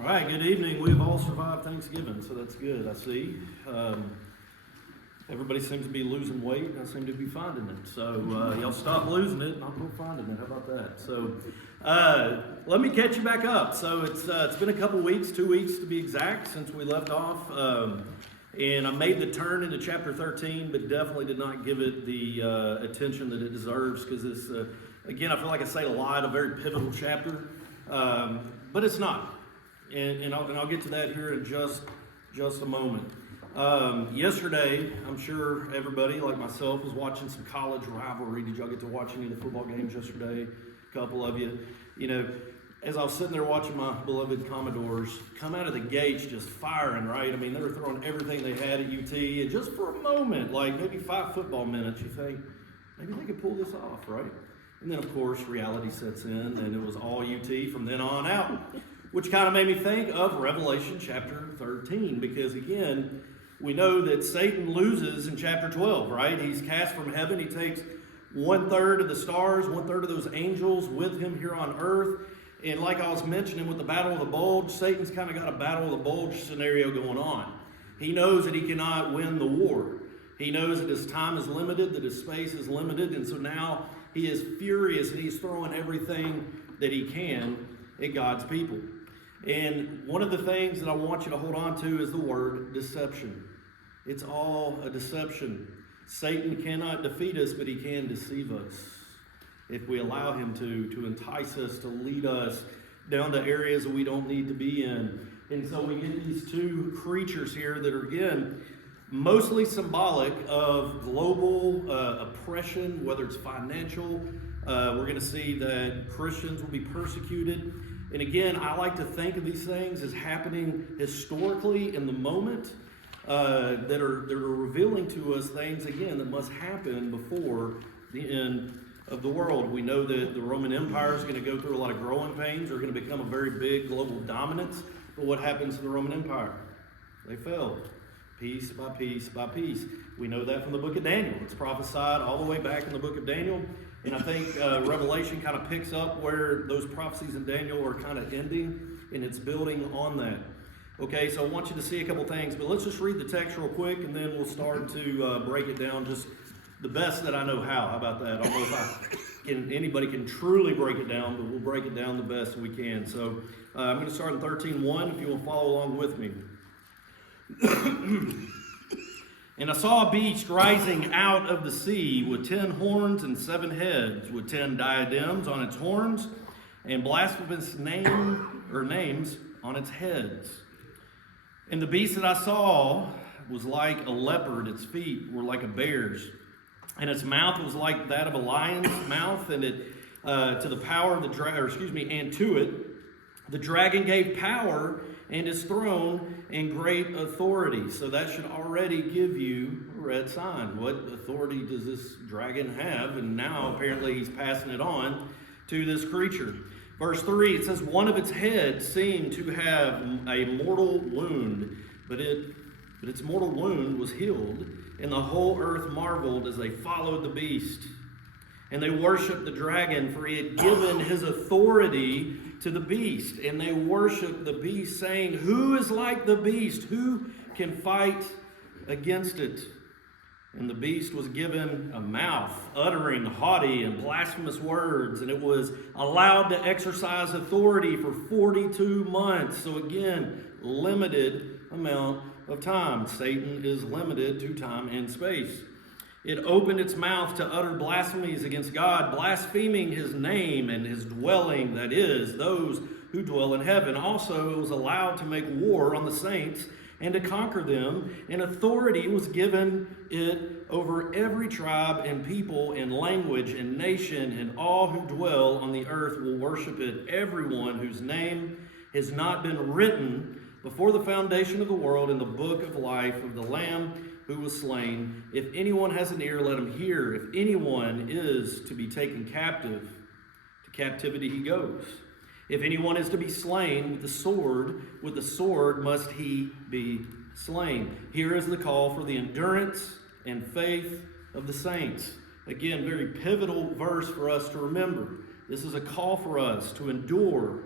All right, good evening. We've all survived Thanksgiving, so that's good, I see. Everybody seems to be losing weight, and I seem to be finding it. So y'all stop losing it, and I'll go finding it. How about that? So let me catch you back up. So it's been a couple weeks, 2 weeks to be exact, since we left off. And I made the turn into chapter 13, but definitely did not give it the attention that it deserves, because it's, again, I feel like I say a lot, a very pivotal chapter, but it's not. And I'll get to that here in just a moment. Yesterday, I'm sure everybody, like myself, was watching some college rivalry. Did y'all get to watch any of the football games yesterday? A couple of you. You know, as I was sitting there watching my beloved Commodores come out of the gates just firing, right? I mean, they were throwing everything they had at UT, and just for a moment, like maybe 5 football minutes, you think, maybe they could pull this off, right? And then, of course, reality sets in, and it was all UT from then on out. Which kind of made me think of Revelation chapter 13, because again, we know that Satan loses in chapter 12, right? He's cast from heaven. He takes 1/3 of the stars, 1/3 of those angels with him here on earth. And like I was mentioning with the battle of the bulge, Satan's kind of got a battle of the bulge scenario going on. He knows that he cannot win the war. He knows that his time is limited, that his space is limited, and so now he is furious and he's throwing everything that he can at God's people. And one of the things that I want you to hold on to is the word deception. It's all a deception. Satan cannot defeat us, but he can deceive us if we allow him to entice us, to lead us down to areas that we don't need to be in. And so we get these two creatures here that are, again, mostly symbolic of global oppression, whether it's financial. We're going to see that Christians will be persecuted. And again, I like to think of these things as happening historically in the moment, that are revealing to us things, again, that must happen before the end of the world. We know that the Roman Empire is going to go through a lot of growing pains. They're going to become a very big global dominance. But what happens to the Roman Empire? They fell, piece by piece by piece. We know that from the book of Daniel. It's prophesied all the way back in the book of Daniel. And I think Revelation kind of picks up where those prophecies in Daniel are kind of ending, and it's building on that. Okay, so I want you to see a couple things, but let's just read the text real quick, and then we'll start to break it down just the best that I know how. How about that? I don't know if anybody can truly break it down, but we'll break it down the best we can. So I'm going to start in 13:1 if you will follow along with me. And I saw a beast rising out of the sea with 10 horns and 7 heads, with 10 diadems on its horns and blasphemous names on its heads. And the beast that I saw was like a leopard, its feet were like a bear's, and its mouth was like that of a lion's mouth, and it to the power of the dragon, and to it the dragon gave power and his throne and great authority. So that should already give you a red sign. What authority does this dragon have? And now apparently he's passing it on to this creature. Verse 3, it says, one of its heads seemed to have a mortal wound, but its mortal wound was healed, and the whole earth marveled as they followed the beast. And they worshiped the dragon, for he had given his authority to the beast. And they worshiped the beast, saying, who is like the beast? Who can fight against it? And the beast was given a mouth, uttering haughty and blasphemous words, and it was allowed to exercise authority for 42 months. So again, limited amount of time. Satan is limited to time and space. It opened its mouth to utter blasphemies against God, blaspheming his name and his dwelling, that is, those who dwell in heaven. Also, it was allowed to make war on the saints and to conquer them, and authority was given it over every tribe and people and language and nation, and all who dwell on the earth will worship it, everyone whose name has not been written before the foundation of the world in the book of life of the Lamb who was slain. If anyone has an ear, let him hear. If anyone is to be taken captive, to captivity he goes. If anyone is to be slain with the sword must he be slain. Here is the call for the endurance and faith of the saints. Again, very pivotal verse for us to remember. This is a call for us to endure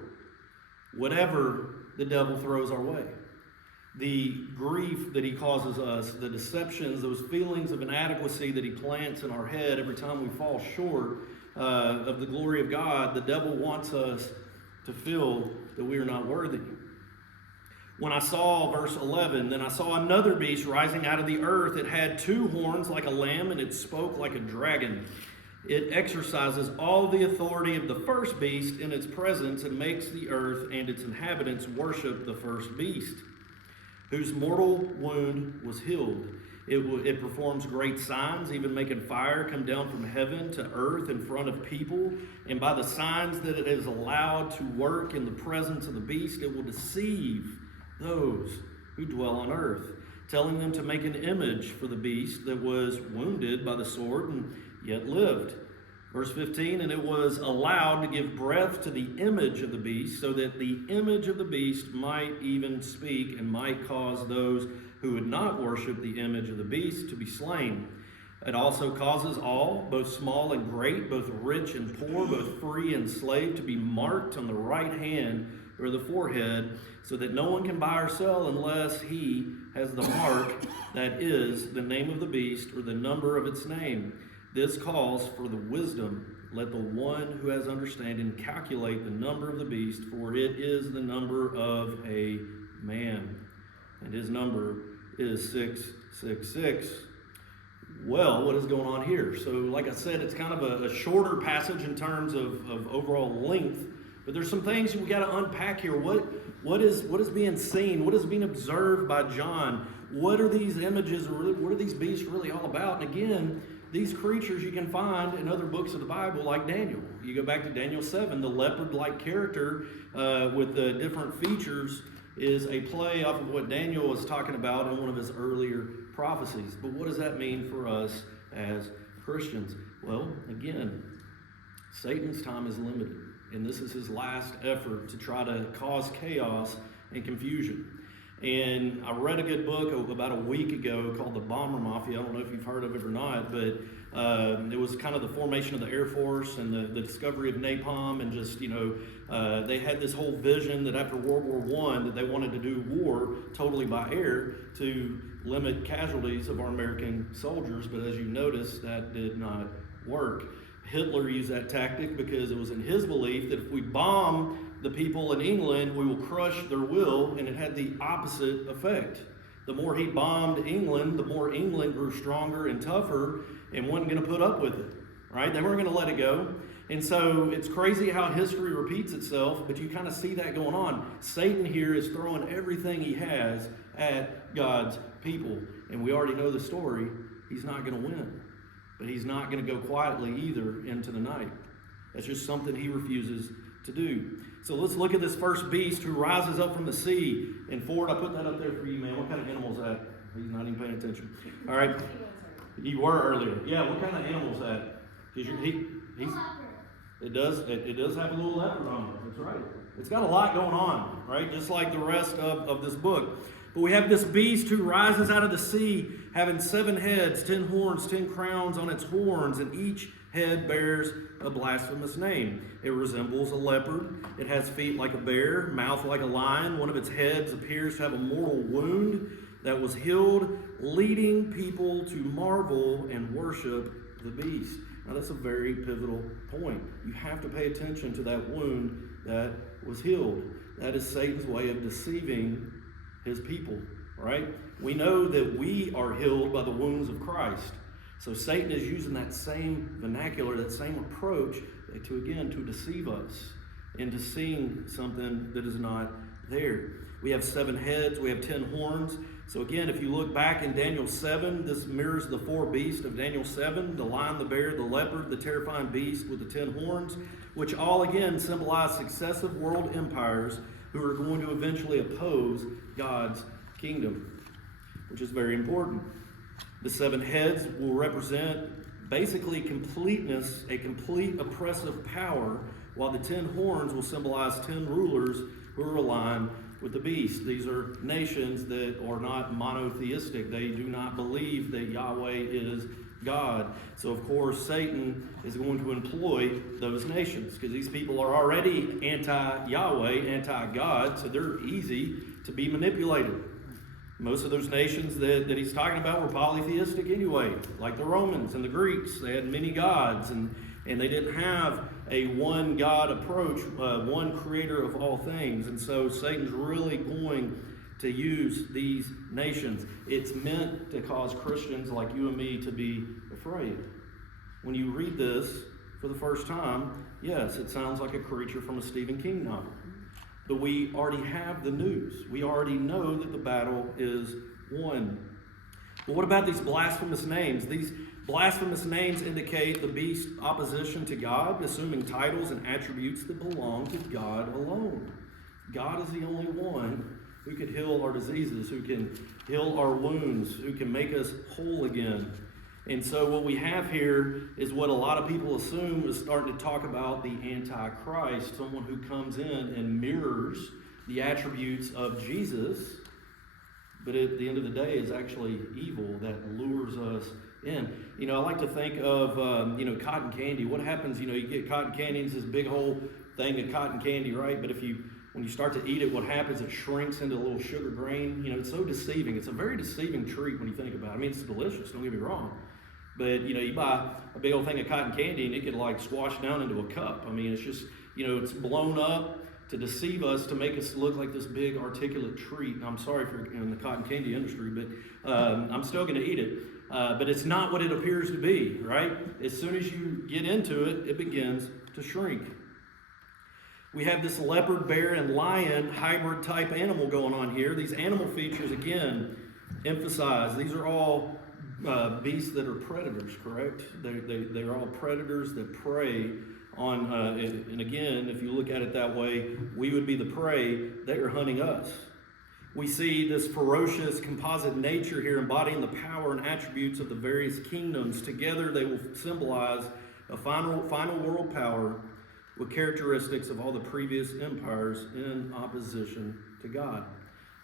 whatever the devil throws our way. The grief that he causes us, the deceptions, those feelings of inadequacy that he plants in our head every time we fall short of the glory of God, the devil wants us to feel that we are not worthy. When I saw, verse 11, then I saw another beast rising out of the earth. It had 2 horns like a lamb, and it spoke like a dragon. It exercises all the authority of the first beast in its presence and makes the earth and its inhabitants worship the first beast, whose mortal wound was healed. It performs great signs, even making fire come down from heaven to earth in front of people. And by the signs that it is allowed to work in the presence of the beast, it will deceive those who dwell on earth, telling them to make an image for the beast that was wounded by the sword and yet lived. Verse 15, and it was allowed to give breath to the image of the beast, so that the image of the beast might even speak and might cause those who would not worship the image of the beast to be slain. It also causes all, both small and great, both rich and poor, both free and slave, to be marked on the right hand or the forehead, so that no one can buy or sell unless he has the mark, that is, the name of the beast or the number of its name. This calls for the wisdom. Let the one who has understanding calculate the number of the beast, for it is the number of a man, and his number is 666. Well, what is going on here? So, like I said, it's kind of a shorter passage in terms of overall length, but there's some things we got to unpack here. What is being seen? What is being observed by John? What are these images, or what are these beasts really all about? And again, these creatures you can find in other books of the Bible, like Daniel. You go back to Daniel 7, the leopard-like character with the different features is a play off of what Daniel was talking about in one of his earlier prophecies. But what does that mean for us as Christians? Well, again, Satan's time is limited, and this is his last effort to try to cause chaos and confusion. And I read a good book about a week ago called The Bomber Mafia. I don't know if you've heard of it or not, but it was kind of the formation of the Air Force and the discovery of napalm, and just, they had this whole vision that after World War I that they wanted to do war totally by air to limit casualties of our American soldiers. But as you notice, that did not work. Hitler used that tactic because it was in his belief that if we bomb the people in England, we will crush their will, and it had the opposite effect. The more he bombed England, the more England grew stronger and tougher and wasn't going to put up with it, right? They weren't going to let it go. And so it's crazy how history repeats itself, but you kind of see that going on. Satan here is throwing everything he has at God's people. And we already know the story. He's not going to win. But he's not going to go quietly either into the night. That's just something he refuses to do. So let's look at this first beast who rises up from the sea. And Ford, I put that up there for you, man. What kind of animal is that? He's not even paying attention. All right. You were earlier. Yeah, what kind of animal is that? He's it does have a little leopard on it. That's right. It's got a lot going on, right? Just like the rest of this book. But we have this beast who rises out of the sea, having 7 heads, 10 horns, 10 crowns on its horns, and each head bears a blasphemous name. It resembles a leopard. It has feet like a bear, mouth like a lion. One of its heads appears to have a mortal wound that was healed, leading people to marvel and worship the beast. Now that's a very pivotal point. You have to pay attention to that wound that was healed. That is Satan's way of deceiving his people, right? We know that we are healed by the wounds of Christ. So Satan is using that same vernacular, that same approach to deceive us into seeing something that is not there. We have 7 heads, we have 10 horns. So again, if you look back in Daniel 7, this mirrors the 4 beasts of Daniel 7, the lion, the bear, the leopard, the terrifying beast with the 10 horns, which all again symbolize successive world empires who are going to eventually oppose God's kingdom, which is very important. The 7 heads will represent basically completeness, a complete oppressive power, while the 10 horns will symbolize 10 rulers who are aligned with the beast. These are nations that are not monotheistic. They do not believe that Yahweh is God. So, of course, Satan is going to employ those nations because these people are already anti-Yahweh, anti-God, so they're easy to be manipulated. Most of those nations that he's talking about were polytheistic anyway, like the Romans and the Greeks. They had many gods, and they didn't have a one God approach, one creator of all things. And so Satan's really going to use these nations. It's meant to cause Christians like you and me to be afraid. When you read this for the first time, yes, it sounds like a creature from a Stephen King novel. But we already have the news. We already know that the battle is won. But what about these blasphemous names? These blasphemous names indicate the beast's opposition to God, assuming titles and attributes that belong to God alone. God is the only one who can heal our diseases, who can heal our wounds, who can make us whole again. And so what we have here is what a lot of people assume is starting to talk about the Antichrist, someone who comes in and mirrors the attributes of Jesus, but at the end of the day is actually evil that lures us in. You know, I like to think of, cotton candy. What happens, you get cotton candy, it's this big whole thing of cotton candy, right? But when you start to eat it, what happens, it shrinks into a little sugar grain. It's so deceiving. It's a very deceiving treat when you think about it. I mean, it's delicious, don't get me wrong. But, you buy a big old thing of cotton candy and it could squash down into a cup. I mean, it's just, it's blown up to deceive us, to make us look like this big articulate treat. And I'm sorry if you're in the cotton candy industry, but I'm still going to eat it. But it's not what it appears to be, right? As soon as you get into it, it begins to shrink. We have this leopard, bear, and lion hybrid type animal going on here. These animal features, again, emphasize these are all beasts that are predators, correct? They're all predators that prey on, and again, if you look at it that way, we would be the prey. They are hunting us. We see this ferocious composite nature here embodying the power and attributes of the various kingdoms. Together they will symbolize a final world power with characteristics of all the previous empires in opposition to God.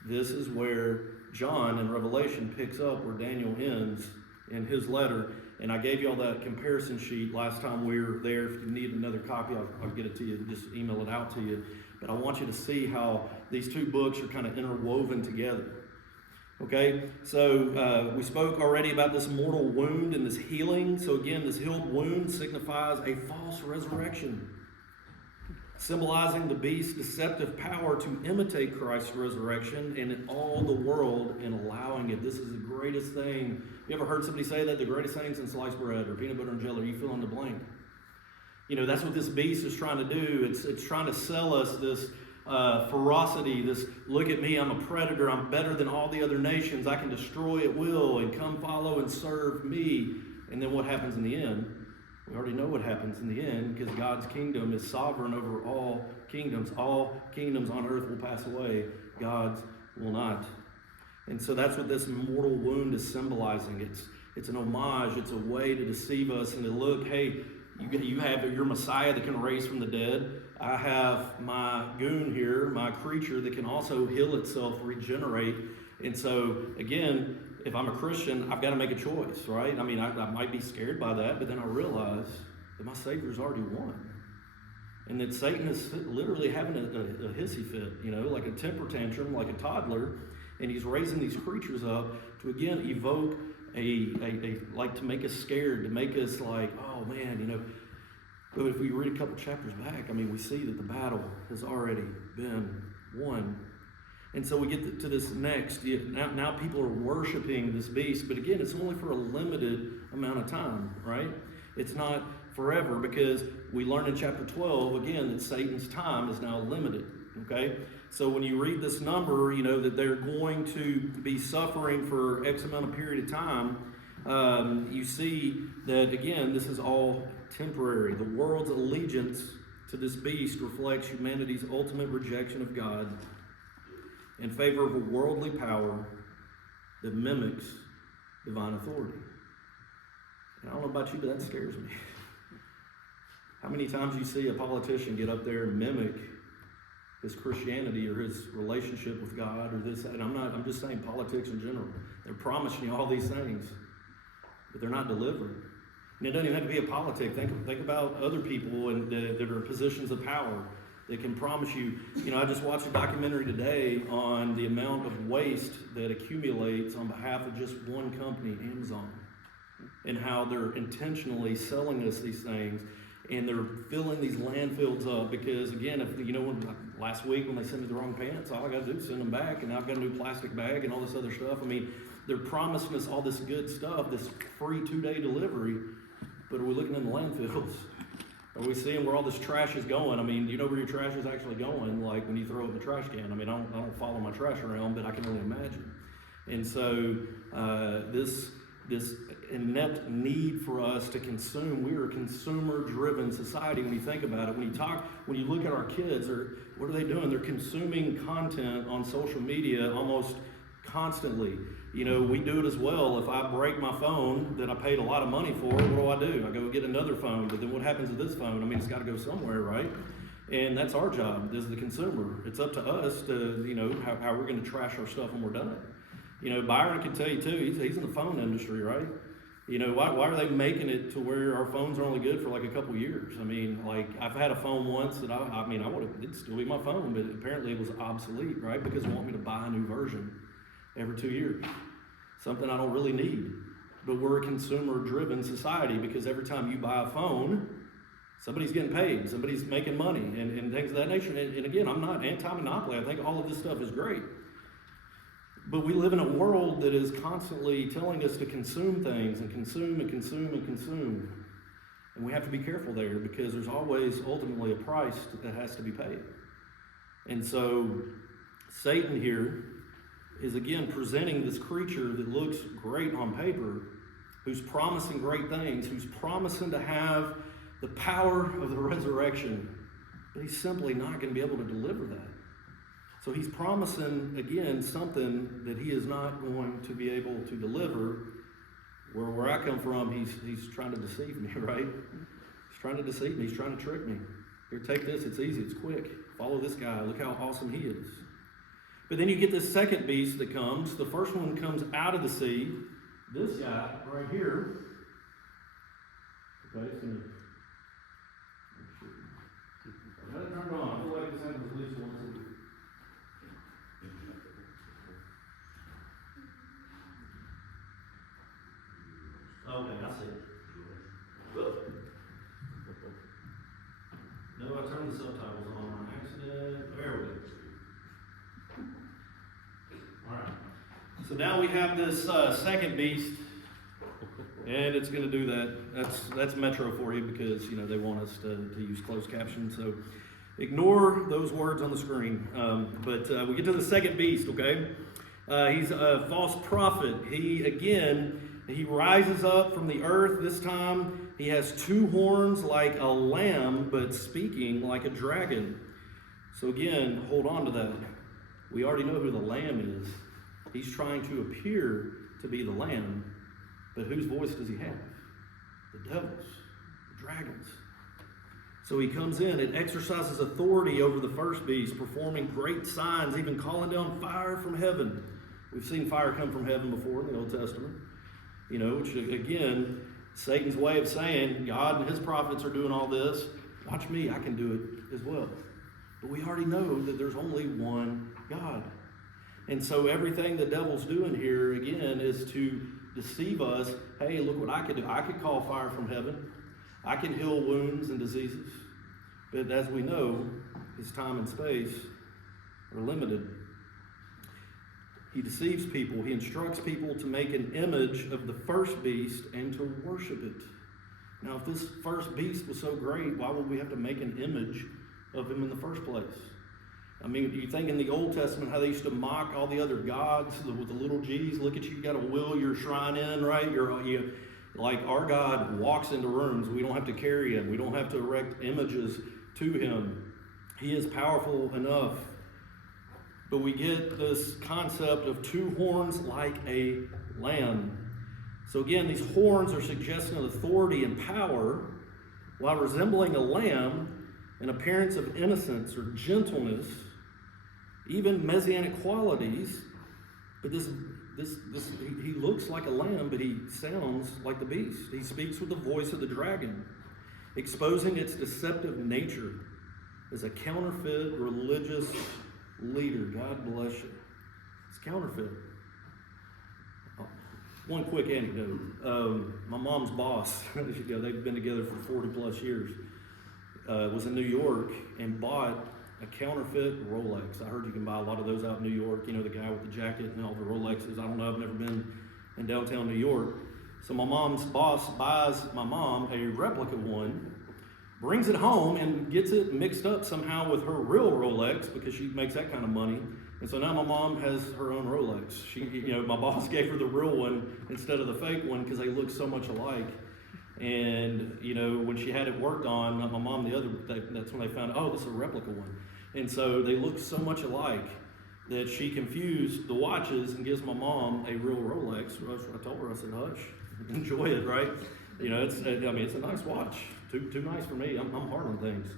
This is where John in Revelation picks up where Daniel ends in his letter. And I gave you all that comparison sheet last time we were there. If you need another copy, I'll get it to you. Just email it out to you. But I want you to see how these two books are kind of interwoven together. Okay, so we spoke already about this mortal wound and this healing. So again, this healed wound signifies a false resurrection, symbolizing the beast's deceptive power to imitate Christ's resurrection and in all the world and allowing it. This is the greatest thing. You ever heard somebody say that? The greatest thing since sliced bread or peanut butter and jelly, you fill in the blank. That's what this beast is trying to do. It's trying to sell us this ferocity, this look at me, I'm a predator, I'm better than all the other nations, I can destroy at will and come follow and serve me. And then what happens in the end? We already know what happens in the end because God's kingdom is sovereign over all kingdoms. All kingdoms on earth will pass away. God's will not. And so that's what this mortal wound is symbolizing. It's an homage. It's a way to deceive us and to look, hey, you have your Messiah that can raise from the dead. I have my goon here, my creature that can also heal itself, regenerate. And so, again, if I'm a Christian, I've got to make a choice, right? I mean, I might be scared by that, but then I realize that my Savior's already won. And that Satan is literally having a hissy fit, like a temper tantrum, like a toddler. And he's raising these creatures up to, again, evoke like to make us scared, to make us like, oh man, But if we read a couple chapters back, I mean, we see that the battle has already been won. And so we get to this next. Now people are worshiping this beast, but again, it's only for a limited amount of time, right? It's not forever because we learn in chapter 12, again, that Satan's time is now limited, okay? So when you read this number, that they're going to be suffering for X amount of period of time, you see that, again, this is all temporary. The world's allegiance to this beast reflects humanity's ultimate rejection of God in favor of a worldly power that mimics divine authority. And I don't know about you, but that scares me. How many times you see a politician get up there and mimic his Christianity or his relationship with God or this, and I'm just saying politics in general. They're promising you all these things. but they're not delivering. And it doesn't even have to be a politic. Think about other people that are in positions of power that can promise you. I just watched a documentary today on the amount of waste that accumulates on behalf of just one company, Amazon, and how they're intentionally selling us these things, and they're filling these landfills up because, again, last week when they sent me the wrong pants, all I got to do is send them back, and now I've got a new plastic bag and all this other stuff. They're promising us all this good stuff, this free 2-day delivery, but are we looking in the landfills? Are we seeing where all this trash is going? Do you know where your trash is actually going? Like when you throw it in the trash can. I don't follow my trash around, but I can only imagine. And so this inept need for us to consume. We are a consumer-driven society when you think about it. When you look at our kids, what are they doing? They're consuming content on social media almost constantly. We do it as well. If I break my phone that I paid a lot of money for, what do? I go get another phone, but then what happens to this phone? It's got to go somewhere, right? And that's our job as the consumer. It's up to us to, how we're going to trash our stuff when we're done. Byron can tell you too, he's in the phone industry, right? Why are they making it to where our phones are only good for like a couple years? I've had a phone once that it'd still be my phone, but apparently it was obsolete, right? Because they want me to buy a new version every 2 years. Something I don't really need. But we're a consumer-driven society because every time you buy a phone, somebody's getting paid, somebody's making money, and things of that nature. And again, I'm not anti-monopoly. I think all of this stuff is great. But we live in a world that is constantly telling us to consume things and consume and consume and consume. And we have to be careful there because there's always ultimately a price that has to be paid. And so Satan here is again presenting this creature that looks great on paper, who's promising great things, who's promising to have the power of the resurrection, but he's simply not going to be able to deliver that. So he's promising, again, something that he is not going to be able to deliver. Where I come from, he's trying to deceive me, right? He's trying to deceive me. He's trying to trick me. Here, take this. It's easy. It's quick. Follow this guy. Look how awesome he is. But then you get this second beast that comes. The first one comes out of the sea. This guy right here. Okay, it's going to... Let it turn on. I feel like this happens at least once a week. Okay, I see it. Whoop. No, I turned the subtitles on accident. There we go. Alright. So now we have this second beast, and it's going to do that. That's Metro for you because, they want us to use closed caption. So ignore those words on the screen. But we get to the second beast, okay? He's a false prophet. He rises up from the earth. This time he has 2 horns like a lamb, but speaking like a dragon. So again, hold on to that. We already know who the lamb is. He's trying to appear to be the lamb, but whose voice does he have? The devil's, the dragon's. So he comes in and exercises authority over the first beast, performing great signs, even calling down fire from heaven. We've seen fire come from heaven before in the Old Testament. Which again, Satan's way of saying God and his prophets are doing all this. Watch me, I can do it as well. But we already know that there's only one God. And so everything the devil's doing here, again, is to deceive us. Hey, look what I could do. I could call fire from heaven. I can heal wounds and diseases. But as we know, his time and space are limited. He deceives people. He instructs people to make an image of the first beast and to worship it. Now, if this first beast was so great, why would we have to make an image of him in the first place? You think in the Old Testament how they used to mock all the other gods with the little g's. Look at you got to will your shrine in, right? Like our God walks into rooms. We don't have to carry him. We don't have to erect images to him. He is powerful enough. But we get this concept of 2 horns like a lamb. So again, these horns are suggesting authority and power, while resembling a lamb, an appearance of innocence or gentleness, even messianic qualities. But this he looks like a lamb, but he sounds like the beast. He speaks with the voice of the dragon, exposing its deceptive nature as a counterfeit religious leader. God bless you. It's counterfeit. One quick anecdote. My mom's boss, they've been together for 40 plus years, was in New York and bought a counterfeit Rolex. I heard you can buy a lot of those out in New York. You know, the guy with the jacket and all the Rolexes. I don't know, I've never been in downtown New York. So my mom's boss buys my mom a replica one, brings it home and gets it mixed up somehow with her real Rolex because she makes that kind of money. And so now my mom has her own Rolex. My boss gave her the real one instead of the fake one because they look so much alike. And, when she had it worked on, my mom, that's when they found, oh, this is a replica one. And so they look so much alike that she confused the watches and gives my mom a real Rolex. I told her, I said, hush, enjoy it, right? It's a nice watch. Too nice for me. I'm hard on things.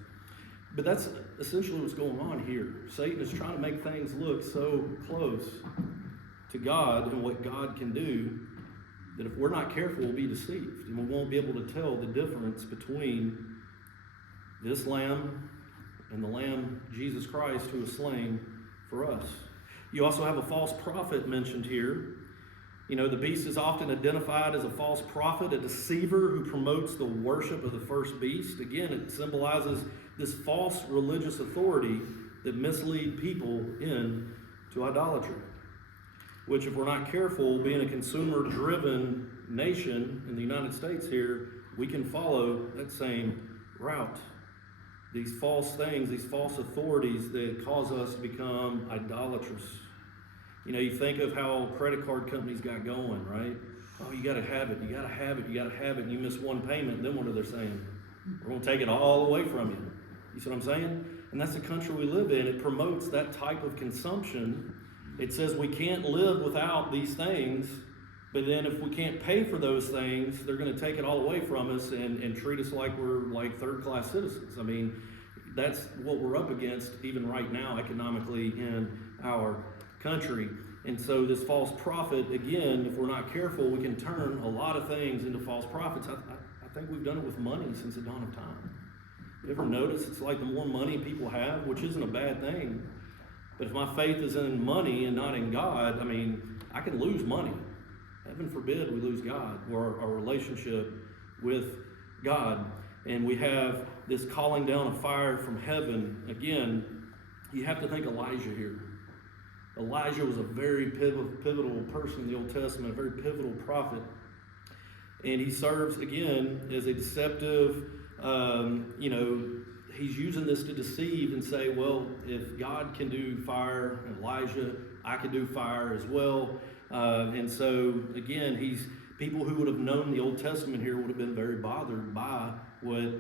But that's essentially what's going on here. Satan is trying to make things look so close to God and what God can do that if we're not careful, we'll be deceived. And we won't be able to tell the difference between this lamb and the Lamb, Jesus Christ, who was slain for us. You also have a false prophet mentioned here. The beast is often identified as a false prophet, a deceiver who promotes the worship of the first beast. Again, it symbolizes this false religious authority that mislead people into idolatry, which, if we're not careful, being a consumer-driven nation in the United States here, we can follow that same route. These false things, these false authorities that cause us to become idolatrous. You think of how credit card companies got going, right? Oh, you got to have it, you got to have it, you got to have it, and you miss one payment, and then what are they saying? We're going to take it all away from you. You see what I'm saying? And that's the country we live in. It promotes that type of consumption. It says we can't live without these things, but then if we can't pay for those things, they're going to take it all away from us and treat us like we're like third-class citizens. That's what we're up against even right now economically in our country. And so this false prophet, again, if we're not careful, we can turn a lot of things into false prophets. I think we've done it with money since the dawn of time. You ever notice it's like the more money people have, which isn't a bad thing, but if my faith is in money and not in God, I can lose money. Heaven forbid we lose God or our relationship with God. And we have this calling down of fire from heaven. Again, you have to think Elijah here. Elijah was a very pivotal person in the Old Testament, a very pivotal prophet. And he serves, again, as a deceptive, he's using this to deceive and say, well, if God can do fire, Elijah, I can do fire as well. And so, again, people who would have known the Old Testament here would have been very bothered by what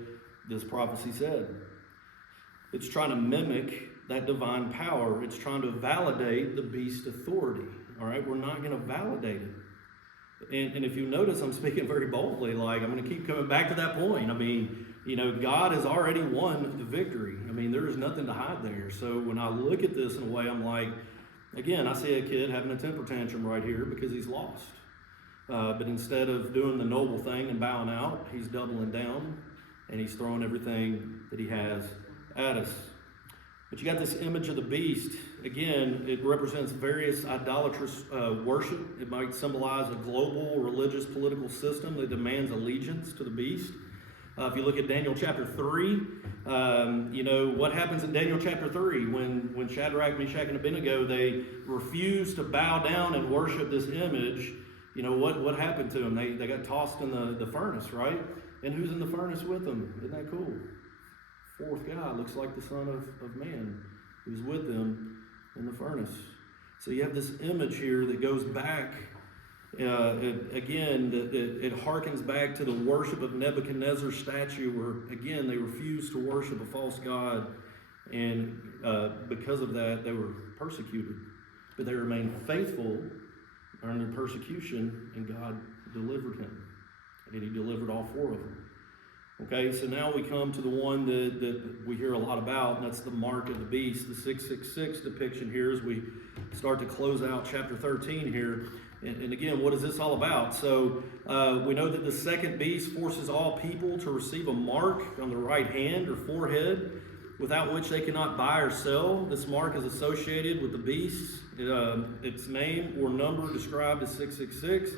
this prophecy said. It's trying to mimic that divine power. It's trying to validate the beast authority. All right, we're not going to validate it. And if you notice, I'm speaking very boldly. I'm going to keep coming back to that point. God has already won the victory. There is nothing to hide there. So when I look at this in a way, I'm like, again, I see a kid having a temper tantrum right here because he's lost. But instead of doing the noble thing and bowing out, he's doubling down and he's throwing everything that he has at us. But you got this image of the beast. Again, it represents various idolatrous worship. It might symbolize a global religious political system that demands allegiance to the beast. If you look at Daniel chapter 3, what happens in Daniel chapter 3 when Shadrach, Meshach, and Abednego, they refuse to bow down and worship this image. What happened to them? They got tossed in the furnace, right? And who's in the furnace with them? Isn't that cool? Fourth guy, looks like the Son of Man, who's with them in the furnace. So you have this image here that goes back, it harkens back to the worship of Nebuchadnezzar's statue, where, again, they refused to worship a false god, and because of that, they were persecuted. But they remained faithful under persecution, and God delivered him. And he delivered all four of them. Okay, so now we come to the one that we hear a lot about, and that's the mark of the beast, the 666 depiction here as we start to close out chapter 13 here. And again, what is this all about? So we know that the second beast forces all people to receive a mark on the right hand or forehead, without which they cannot buy or sell. This mark is associated with the beast. Its name or number described as 666.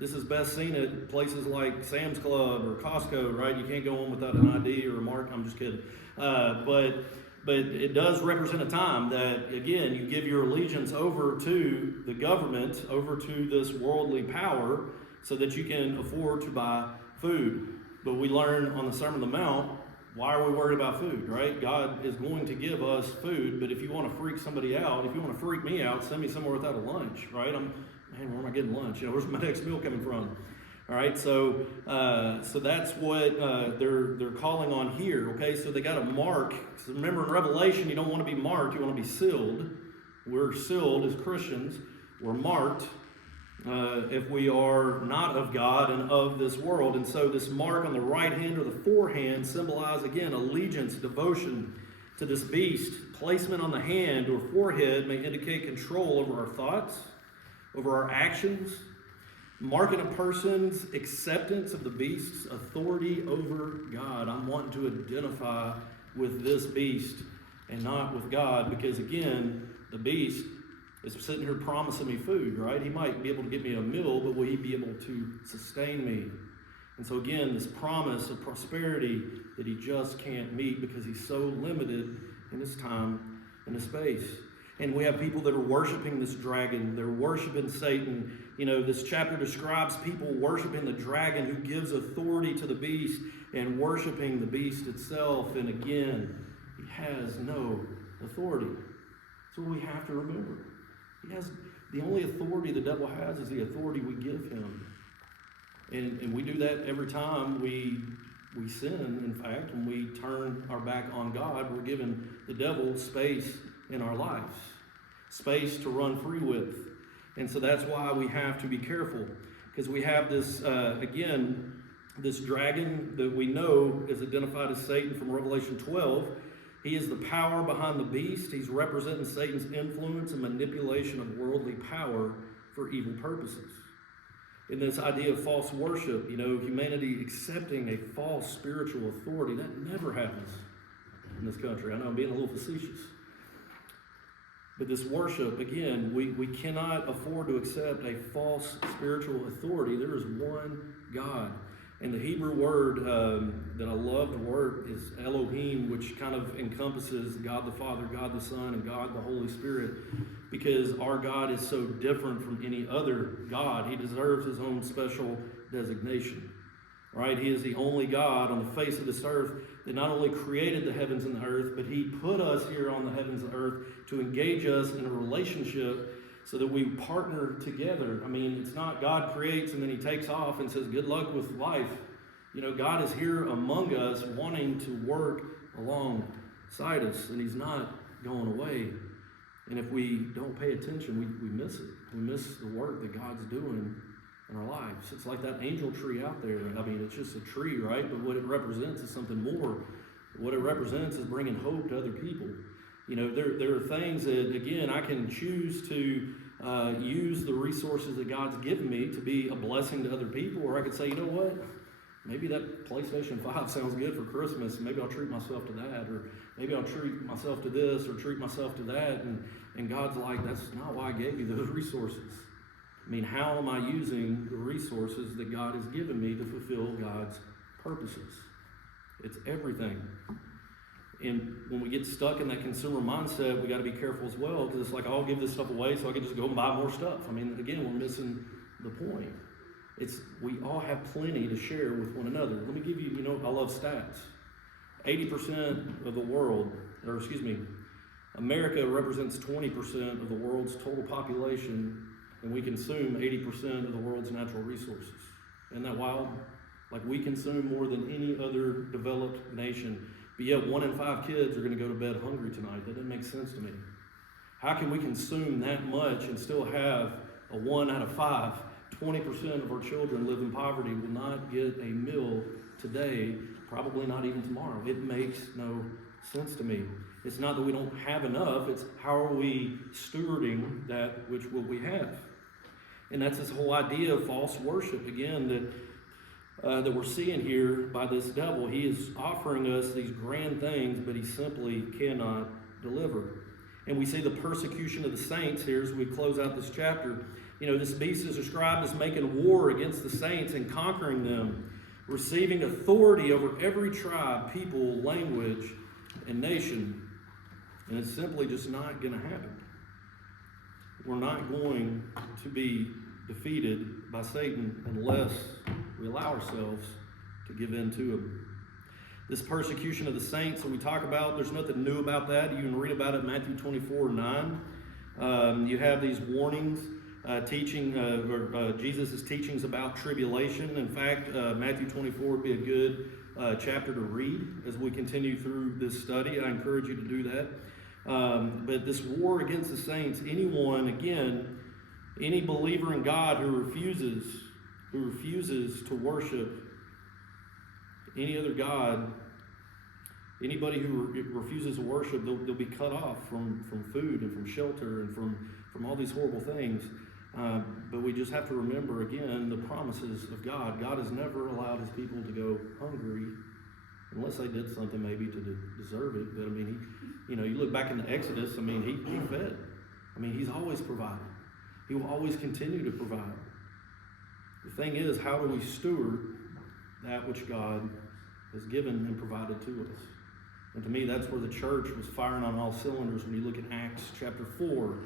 This is best seen at places like Sam's Club or Costco, right? You can't go in without an ID or a mark. I'm just kidding. But it does represent a time that, again, you give your allegiance over to the government, over to this worldly power, so that you can afford to buy food. But we learn on the Sermon on the Mount, why are we worried about food, right? God is going to give us food, but if you want to freak somebody out, if you want to freak me out, send me somewhere without a lunch, right? Man, where am I getting lunch? Where's my next meal coming from? All right, so that's what they're calling on here. Okay, so they got a mark. So remember, in Revelation, you don't want to be marked; you want to be sealed. We're sealed as Christians. We're marked if we are not of God and of this world. And so, this mark on the right hand or the forehand symbolize again allegiance, devotion to this beast. Placement on the hand or forehead may indicate control over our thoughts, over our actions. Marking a person's acceptance of the beast's authority over God. I'm wanting to identify with this beast and not with God, because again, the beast is sitting here promising me food, right? He might be able to get me a meal, but will he be able to sustain me? And so again, this promise of prosperity that he just can't meet because he's so limited in his time and his space. And we have people that are worshiping this dragon. They're worshiping Satan. You know, this chapter describes people worshiping the dragon who gives authority to the beast and worshiping the beast itself. And again, he has no authority. That's what we have to remember. The only authority the devil has is the authority we give him. And we do that every time we sin. In fact, when we turn our back on God, we're giving the devil space in our lives, space to run free with. And so that's why we have to be careful, because we have this, again, this dragon that we know is identified as Satan from Revelation 12. He is the power behind the beast. He's representing Satan's influence and manipulation of worldly power for evil purposes. In this idea of false worship, you know, humanity accepting a false spiritual authority, that never happens in this country. I know I'm being a little facetious. But this worship, again, we cannot afford to accept a false spiritual authority. There is one God. And the Hebrew word that I love the word is Elohim, which kind of encompasses God the Father, God the Son, and God the Holy Spirit, because our God is so different from any other God. He deserves his own special designation, right? He is the only God on the face of this earth that not only created the heavens and the earth, but he put us here on the heavens and earth to engage us in a relationship so that we partner together. I mean, it's not God creates and then he takes off and says, good luck with life. You know, God is here among us wanting to work alongside us, and he's not going away. And if we don't pay attention, we miss it. We miss the work that God's doing in our lives. It's like that angel tree out there. I mean, it's just a tree, right? But what it represents is something more. What it represents is bringing hope to other people. You know, there are things that, again, I can choose to use the resources that God's given me to be a blessing to other people, or I could say, you know what? Maybe that PlayStation 5 sounds good for Christmas, and maybe I'll treat myself to that, or maybe I'll treat myself to this, or treat myself to that, and God's like, that's not why I gave you those resources. I mean, how am I using the resources that God has given me to fulfill God's purposes? It's everything. And when we get stuck in that consumer mindset, we got to be careful as well, because it's like, I'll give this stuff away so I can just go and buy more stuff. I mean, again, we're missing the point. We all have plenty to share with one another. Let me give you, I love stats. 80% of the world, America represents 20% of the world's total population, and we consume 80% of the world's natural resources. Isn't that wild? Like, we consume more than any other developed nation, but yet 1 in 5 kids are going to go to bed hungry tonight. That doesn't make sense to me. How can we consume that much and still have a 1 out of 5? 20% of our children live in poverty, will not get a meal today, probably not even tomorrow. It makes no sense to me. It's not that we don't have enough, it's how are we stewarding that which what we have. And that's this whole idea of false worship, again, that we're seeing here by this devil. He is offering us these grand things, but he simply cannot deliver. And we see the persecution of the saints here as we close out this chapter. You know, this beast is described as making war against the saints and conquering them, receiving authority over every tribe, people, language, and nation. And it's simply just not going to happen. We're not going to be defeated by Satan unless we allow ourselves to give in to him. This persecution of the saints that we talk about, there's nothing new about that. You can read about it in Matthew 24:9. You have these warnings, Jesus' teachings about tribulation. In fact, Matthew 24 would be a good chapter to read as we continue through this study. I encourage you to do that. But this war against the saints, any believer in God who refuses to worship any other God, anybody who refuses to worship, they'll be cut off from food and from shelter and from all these horrible things. But we just have to remember, again, the promises of God. God has never allowed his people to go hungry, unless they did something maybe to deserve it. But I mean, you look back in the Exodus, I mean, he fed. I mean, he's always provided. He will always continue to provide. The thing is, how do we steward that which God has given and provided to us? And to me, that's where the church was firing on all cylinders when you look at Acts chapter 4.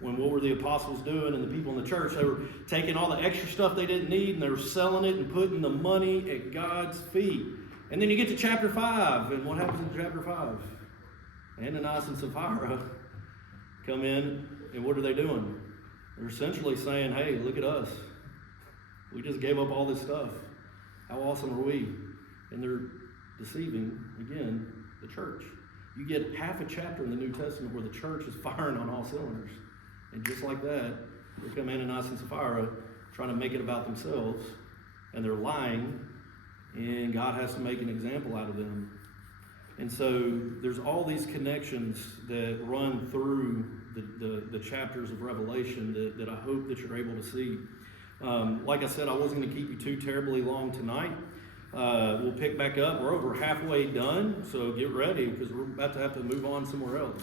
When what were the apostles doing and the people in the church? They were taking all the extra stuff they didn't need and they were selling it and putting the money at God's feet. And then you get to chapter 5, and what happens in chapter 5? Ananias and Sapphira come in, and what are they doing? They're essentially saying, hey, look at us. We just gave up all this stuff. How awesome are we? And they're deceiving, again, the church. You get half a chapter in the New Testament where the church is firing on all cylinders. And just like that, here come Ananias and Sapphira trying to make it about themselves, and they're lying, and God has to make an example out of them. And so there's all these connections that run through the chapters of Revelation that I hope that you're able to see. Like I said, I wasn't going to keep you too terribly long tonight. We'll pick back up. We're over halfway done, so get ready because we're about to have to move on somewhere else,